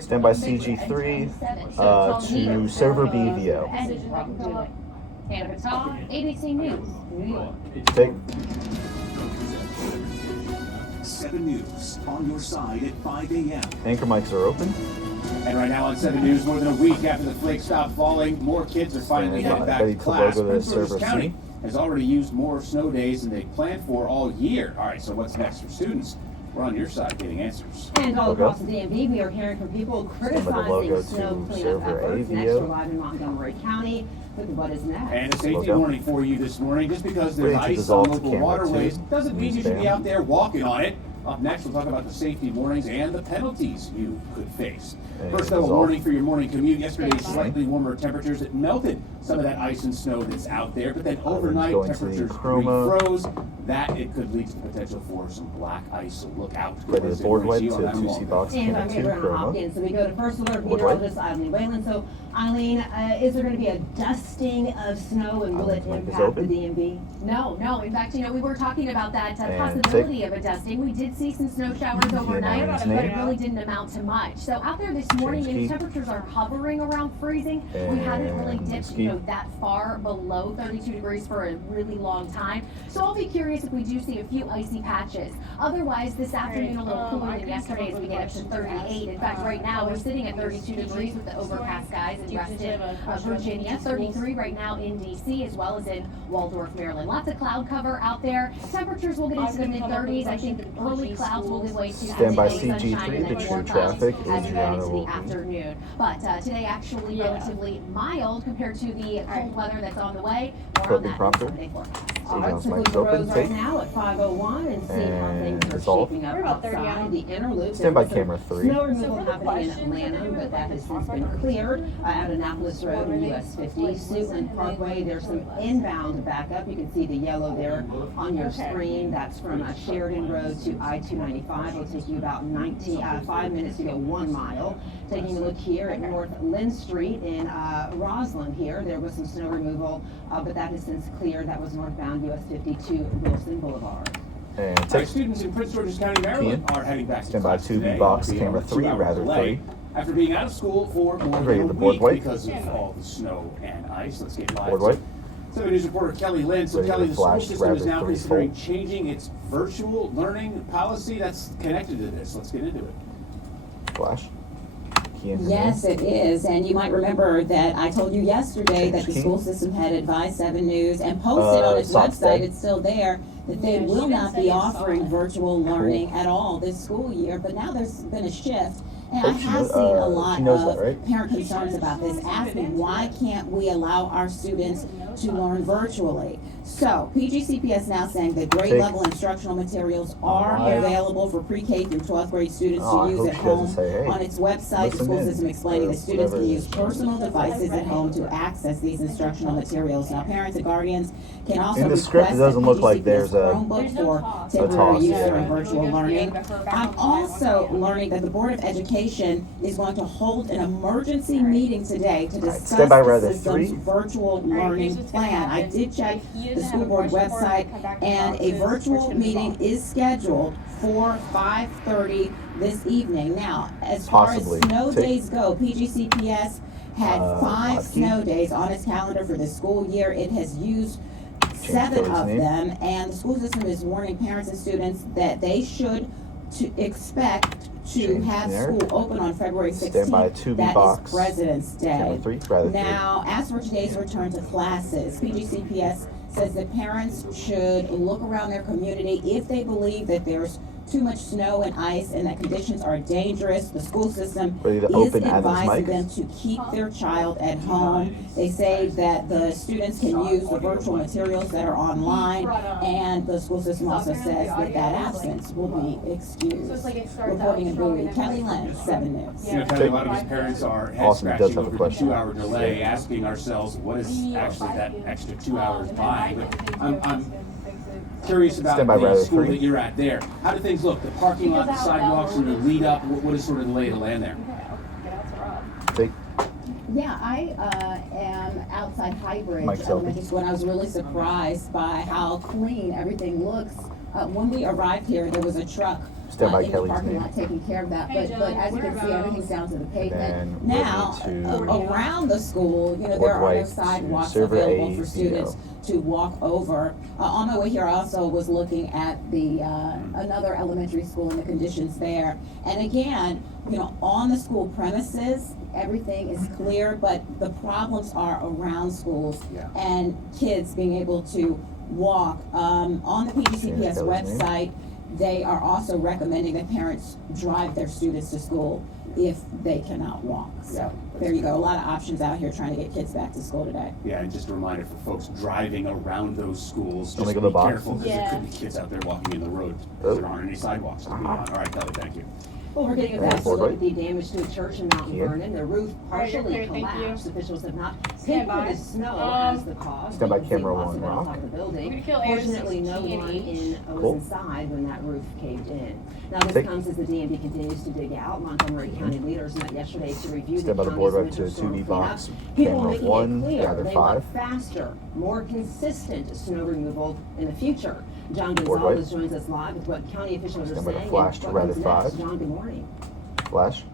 Stand by CG3 to server BVO. Hannah Patel, ABC News, New York. Take. 7 News on your side at 5 a.m. Anchor mics are open. And right now on 7 News, more than a week after the flakes stopped falling, more kids are finally headed back to class. Prince George's County has already used more snow days than they planned for all year. All right, so what's next for students? We're on your side getting answers. And all across the DMV, we are hearing from people criticizing snow cleanup efforts. Next, we're live in Montgomery County with what is next. And a safety warning for you this morning. Just because there's ice on local waterways doesn't mean you should be out there walking on it. Up next, we'll talk about the safety warnings and the penalties you could face. First, though, a warning for your morning commute. Yesterday's slightly warmer temperatures that melted some of that ice and snow that's out there, but then overnight temperatures refroze. That it could lead to the potential for some black ice, so look out. Ready to board wipe to 2C box. And I'm Abraham Hopkins. So we go to First Alert meteorologist Eileen Whalen. So Eileen, is there going to be a dusting of snow, and will it impact the DMV? No. In fact, we were talking about that possibility of a dusting. We did see some snow showers overnight, but it really didn't amount to much. So out there this morning, temperatures are hovering around freezing. We hadn't really dipped, that far below 32 degrees for a really long time. So I'll be curious if we do see a few icy patches. Otherwise, this afternoon a little cooler than yesterday as we get up to 38. In fact, right now we're sitting at 32 degrees with the overcast skies in Reston, Virginia. 33 right now in DC as well as in Waldorf, Maryland. Lots of cloud cover out there. Temperatures will get into the mid-30s. I think early clouds will give way to stand by CG3 to true traffic as we head into the afternoon. But today actually relatively mild compared to the cold weather that's on the way. More on that Sunday forecast. All right, so look at the roads right now at 5:01 and see how things are shaping up outside. The inner loop. Stand by camera 3. Snow removal happening in Atlanta, but that has since been cleared. At Annapolis Road and US 50, Suitland Parkway, there's some inbound backup. You can see the yellow there on your screen. That's from Sheridan Road to I-295. It'll take you about 5 minutes to go 1 mile. Taking a look here at North Lynn Street in Roslyn here, there was some snow removal, but that has since cleared. That was northbound US 52 Wilson Boulevard. And take students in Prince George's County, Maryland are heading back to class today. Stand by 2B box camera 3, rather 3. After being out of school for more than a week because of all the snow and ice. Let's get live. Board wipe. 7 News reporter Kelly Lynn. So Kelly, the school system is now considering changing its virtual learning policy that's connected to this. Let's get into it. Flash. Yes, it is. And you might remember that I told you yesterday that the school system had advised 7 News and posted on its website, it's still there, that they will not be offering virtual learning at all this school year. But now there's been a shift. And I have seen a lot of parent concerns about this, asking why can't we allow our students to learn virtually? So PGCPS now saying that grade level instructional materials are available for pre-K through 12th grade students to use at home. On its website, the school system explaining that students can use personal devices at home to access these instructional materials. Now parents and guardians can also request it doesn't look like there's a Chromebook for temporary use during virtual learning. I'm also learning that the Board of Education is going to hold an emergency meeting today to discuss the system's virtual learning plan. I did check the school board website, and a virtual meeting is scheduled for 5:30 this evening. Now, as far as snow days go, PGCPS had 5 snow days on its calendar for the school year. It has used 7 of them, and the school system is warning parents and students that they should expect to have school open on February 16th. That is President's Day. Now, as for today's return to classes, PGCPS says that parents should look around their community if they believe that there's too much snow and ice and that conditions are dangerous. The school system is advising them to keep their child at home. They say that the students can use the virtual materials that are online, and the school system also says that that absence will be excused. Reporting in Bowie, Kelly Lynn, 7 News. Kelly, a lot of us parents are head-scratching over the 2-hour delay, asking ourselves, what is actually that extra 2 hours buying? But I'm curious about the school that you're at there. How do things look? The parking lot, the sidewalks, and the lead up, what is sort of the lay of the land there? Yeah, I am outside Highbridge Elementary School, and I was really surprised by how clean everything looks. When we arrived here, there was a truck Stand by in the Kelly's parking name. lot taking care of that. But as you can see, everything's down to the pavement. then Now, we'll need to around the school, there Board are no White to sidewalks server available A, for students to walk over. On my way here, I also was looking at the another elementary school and the conditions there. And again, on the school premises, everything is clear, but the problems are around schools and kids being able to walk. On the PGCPS website, they are also recommending that parents drive their students to school if they cannot walk. So there you go. A lot of options out here trying to get kids back to school today. Yeah, and just a reminder for folks driving around those schools, Don't just make be the box. careful because there could be kids out there walking in the road because there aren't any sidewalks to be on. All right, Kelly, thank you. Well, we're getting a And faster Board look White. at the damage to a church in Mount Here. Vernon. The roof partially Thank you. collapsed. Officials have not Stand by. pinpointed snow as the cause. Stand by You can see camera lots one, of it on rock. top of the We're building. gonna kill air Fortunately, no 16 one each. was Cool. inside when that roof caved in. Now, this Take- comes as the DMV continues to dig out. Montgomery County leaders met yesterday to review Stand the by the board county's right to winter storm 2B cleanup. box. People Camera making one, it clear gather they 5. want faster, more consistent snow removal in the future. John Board Gonzalez White. joins us live with what county officials are Stand by the saying. flash and to what rather comes next. 5. John, good morning. Flash.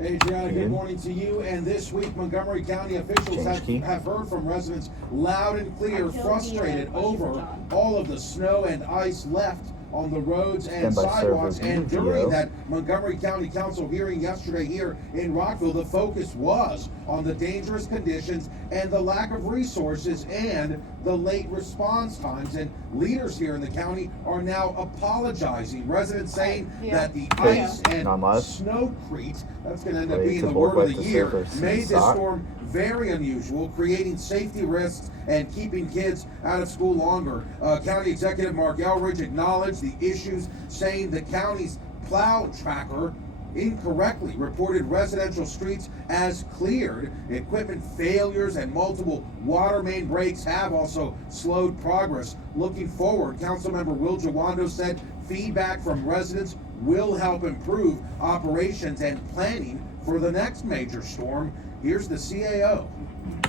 Hey, Gianna, Ian. good morning to you. And this week, Montgomery County officials Change key. have heard from residents loud and clear, frustrated over all of the snow and ice left on the roads and Stand by sidewalks. server And video. during that Montgomery County Council hearing yesterday here in Rockville, the focus was on the dangerous conditions and the lack of resources and the late response times. And leaders here in the county are now apologizing. Residents saying that the ice and Non-live. snowcrete, that's going to end up Ready being to the board word of right the to year, server made this sock. storm very unusual, creating safety risks and keeping kids out of school longer. County Executive Mark Elridge acknowledged the issues, saying the county's plow tracker incorrectly reported residential streets as cleared. Equipment failures and multiple water main breaks have also slowed progress. Looking forward, Councilmember Will Jawando said feedback from residents will help improve operations and planning for the next major storm. Here's the CAO.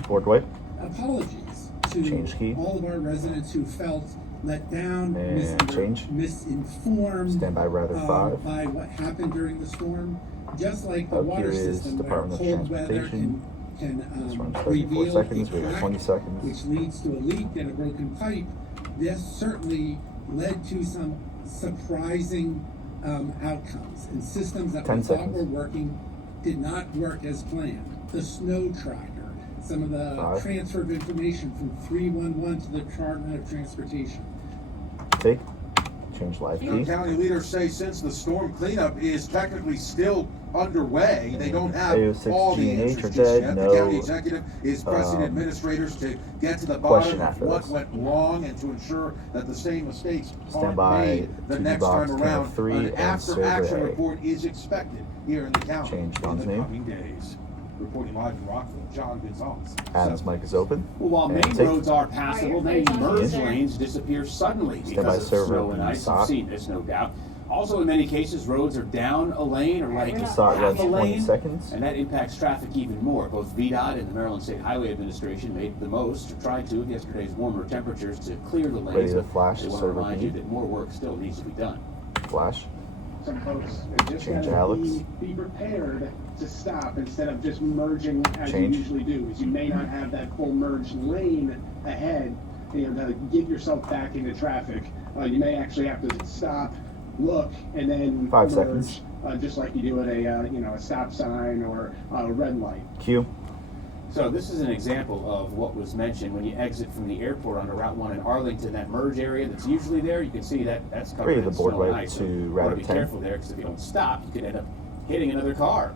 Board White. Apologies Change key. to all of our residents who felt let down, And change. misinformed Stand by rather 5. by what happened during the storm. Just like the Up water here is system, where Department of cold weather Transportation. can This runs 34 reveal seconds. a We have crack, 20 seconds. which leads to a leak and a broken pipe. This certainly led to some surprising outcomes, and systems that 10 we thought seconds. were working did not work as planned. The snow tracker, some of the 5. transfer of information from 311 to the Department of Transportation. Take. Change live Now, key. county leaders say since the storm cleanup is technically still underway, they don't have AO6 all the G and H answers are just dead. yet. No, The county executive is pressing administrators to get to the question bottom of after what this. went wrong and to ensure that the same mistakes Stand aren't by made the 2B next box, time camera around. 3, An and after server action A. report is expected here in the county Change in Don's the name. coming days. Reporting live in Rockville, John Gonzalez. Adam's mic is open. Well, while And main take- roads are passable, many merge Ian. lanes disappear suddenly Stand by because of server snow and ice. sock. You've seen this, no doubt. Also, in many cases, roads are down a lane or like Sock runs half a 20 lane, seconds. and that impacts traffic even more. Both VDOT and the Maryland State Highway Administration made the most, or tried to, with yesterday's warmer temperatures to clear the lanes. Ready to but flash they want to server remind B. you that more work still needs to be done. Flash. Some folks are just Change gotta Alex. be prepared to stop instead of just merging as Change. you usually do. As you may not have that full merged lane ahead, to get yourself back into traffic. You may actually have to stop, look, and then 5 merge, seconds. just like you do at a stop sign or a red light. Q. So this is an example of what was mentioned when you exit from the airport onto Route 1 in Arlington, that merge area that's usually there. You can see that that's covered Ready in to board snow and right ice. to So you Route want to be 10. careful there, because if you don't stop, you could end up hitting another car.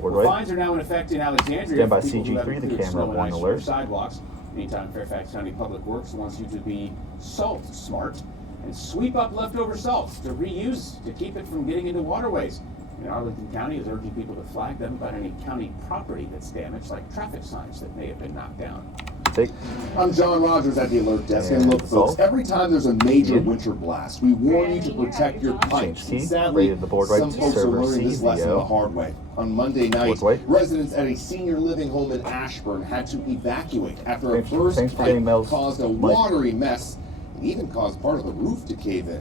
Board Well, right. fines are now in effect in Alexandria Stand by for people who have CG3, the cleared camera snow and 1 ice from alert. sidewalks. Meantime, Fairfax County Public Works wants you to be salt smart and sweep up leftover salt to reuse to keep it from getting into waterways. And Arlington County is urging people to flag them about any county property that's damaged, like traffic signs that may have been knocked down. Take. I'm John Rogers at the Alert Desk, and And look, folks, salt. every time there's a major Ian. winter blast, we warn you to protect your pipes. Change key. And sadly, Rated the board right some to folks are server learning C, this lesson VO. the hard way. On Monday night, Board right. residents at a senior living home in Ashburn had to evacuate after a Thanks- burst thanks for pipe getting Mel's caused a mic. watery mess and even caused part of the roof to cave in.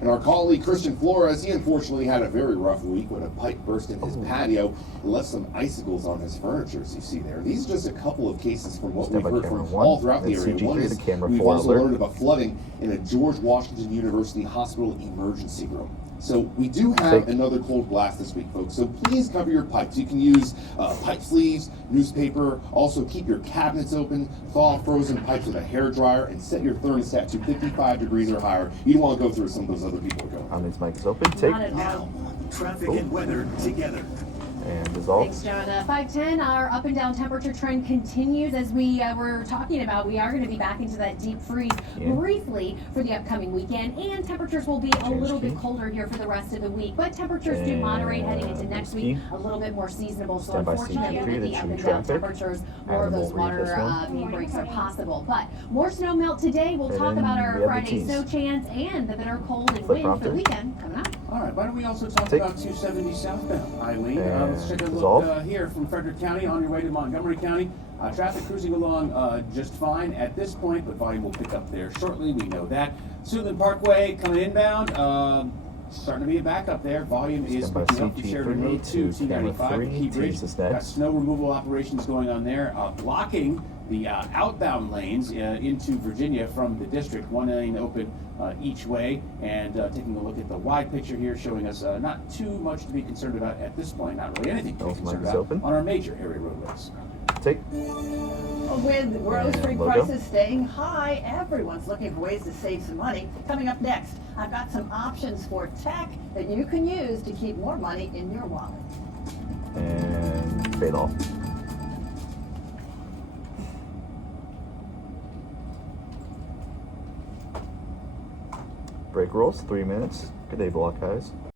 And our colleague Christian Flores, he unfortunately had a very rough week when a pipe burst in his patio and left some icicles on his furniture, as you see there. These are just a couple of cases from what we've heard from all throughout the area. One is we've also learned about flooding in a George Washington University Hospital emergency room. So we do have another cold blast this week, folks. So please cover your pipes. You can use pipe sleeves, newspaper. Also keep your cabinets open. Thaw frozen pipes with a hairdryer and set your thermostat to 55 degrees or higher. You don't want to go through some of those other people are going. Omni's mic is open. Take. Now, traffic and weather together. And dissolve. Thanks, John. 5:10, our up and down temperature trend continues. As we were talking about, we are going to be back into that deep freeze briefly for the upcoming weekend, and temperatures will be a little bit colder here for the rest of the week. But temperatures do moderate heading into next week, a little bit more seasonable. So unfortunately, with the up and down temperatures, more of those water main breaks are possible. But more snow melt today. We'll talk about our Friday snow chance and the bitter cold and wind for the weekend coming up. All right, why don't we also talk about 270 southbound, Eileen? Let's take a look here from Frederick County on your way to Montgomery County. Traffic cruising along just fine at this point, but volume will pick up there shortly. We know that. Suitland Parkway coming inbound. Starting to be a backup there. Volume is picking up to Sheridan Road 2, T95, Key Bridge. Got snow removal operations going on there, blocking the outbound lanes into Virginia from the district. One lane open each way, and taking a look at the wide picture here, showing us not too much to be concerned about at this point. Not really anything to be concerned about on our major area roadways. Take. With grocery prices staying high, everyone's looking for ways to save some money. Coming up next, I've got some options for tech that you can use to keep more money in your wallet. And fade off. Break rules, 3 minutes. Good day, block guys.